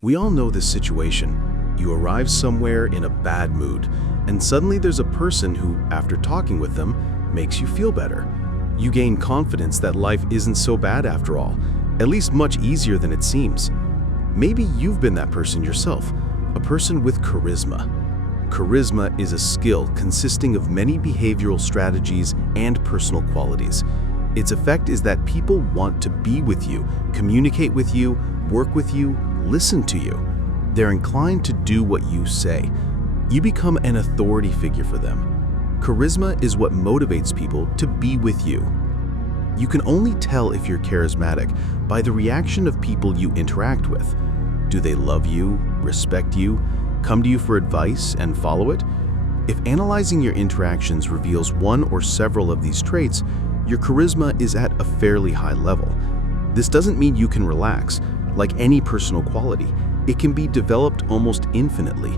We all know this situation. You arrive somewhere in a bad mood, and suddenly there's a person who, after talking with them, makes you feel better. You gain confidence that life isn't so bad after all, at least much easier than it seems. Maybe you've been that person yourself, a person with charisma. Charisma is a skill consisting of many behavioral strategies and personal qualities. Its effect is that people want to be with you, communicate with you, work with you, listen to you. They're inclined to do what you say. You become an authority figure for them. Charisma is what motivates people to be with you. You can only tell if you're charismatic by the reaction of people you interact with. Do they love you, respect you, come to you for advice, and follow it? If analyzing your interactions reveals one or several of these traits, your charisma is at a fairly high level. This doesn't mean you can relax. Like any personal quality, it can be developed almost infinitely.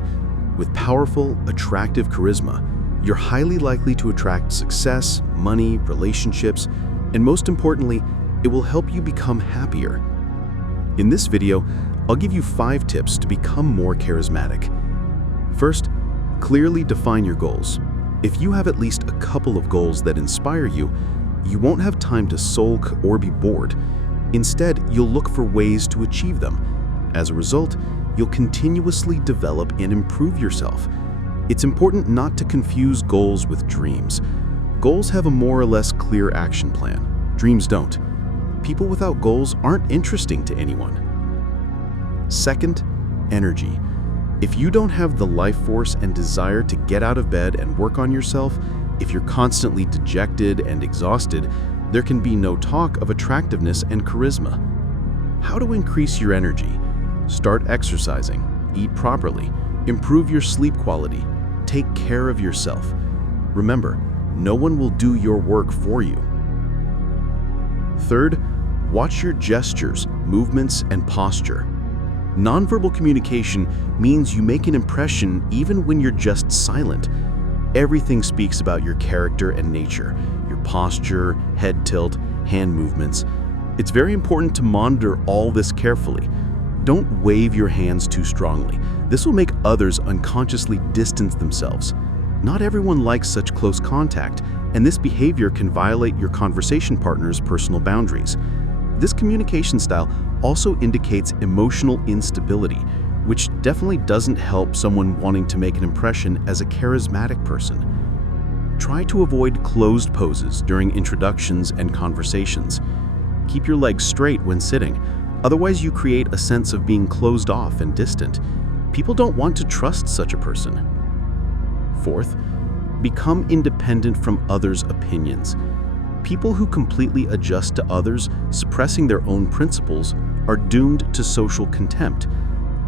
With powerful, attractive charisma, you're highly likely to attract success, money, relationships, and most importantly, it will help you become happier. In this video, I'll give you 5 tips to become more charismatic. First, clearly define your goals. If you have at least a couple of goals that inspire you, you won't have time to sulk or be bored. Instead, you'll look for ways to achieve them. As a result, you'll continuously develop and improve yourself. It's important not to confuse goals with dreams. Goals have a more or less clear action plan. Dreams don't. People without goals aren't interesting to anyone. Second, energy. If you don't have the life force and desire to get out of bed and work on yourself, if you're constantly dejected and exhausted, there can be no talk of attractiveness and charisma. How to increase your energy? Start exercising, eat properly, improve your sleep quality, take care of yourself. Remember, no one will do your work for you. Third, watch your gestures, movements, and posture. Nonverbal communication means you make an impression even when you're just silent. Everything speaks about your character and nature, your posture, head tilt, hand movements. It's very important to monitor all this carefully. Don't wave your hands too strongly. This will make others unconsciously distance themselves. Not everyone likes such close contact, and this behavior can violate your conversation partner's personal boundaries. This communication style also indicates emotional instability, which definitely doesn't help someone wanting to make an impression as a charismatic person. Try to avoid closed poses during introductions and conversations. Keep your legs straight when sitting, otherwise you create a sense of being closed off and distant. People don't want to trust such a person. Fourth, become independent from others' opinions. People who completely adjust to others, suppressing their own principles, are doomed to social contempt.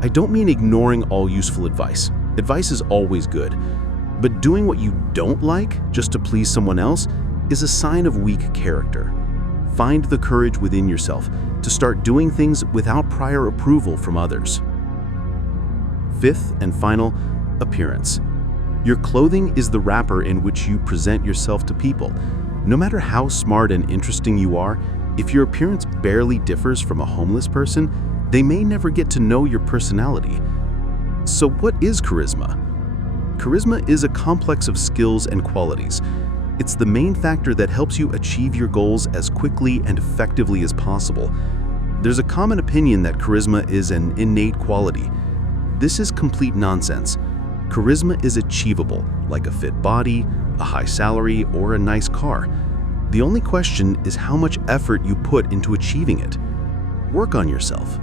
I don't mean ignoring all useful advice. Advice is always good. But doing what you don't like just to please someone else is a sign of weak character. Find the courage within yourself to start doing things without prior approval from others. Fifth and final, appearance. Your clothing is the wrapper in which you present yourself to people. No matter how smart and interesting you are, if your appearance barely differs from a homeless person, they may never get to know your personality. So what is charisma? Charisma is a complex of skills and qualities. It's the main factor that helps you achieve your goals as quickly and effectively as possible. There's a common opinion that charisma is an innate quality. This is complete nonsense. Charisma is achievable, like a fit body, a high salary, or a nice car. The only question is how much effort you put into achieving it. Work on yourself.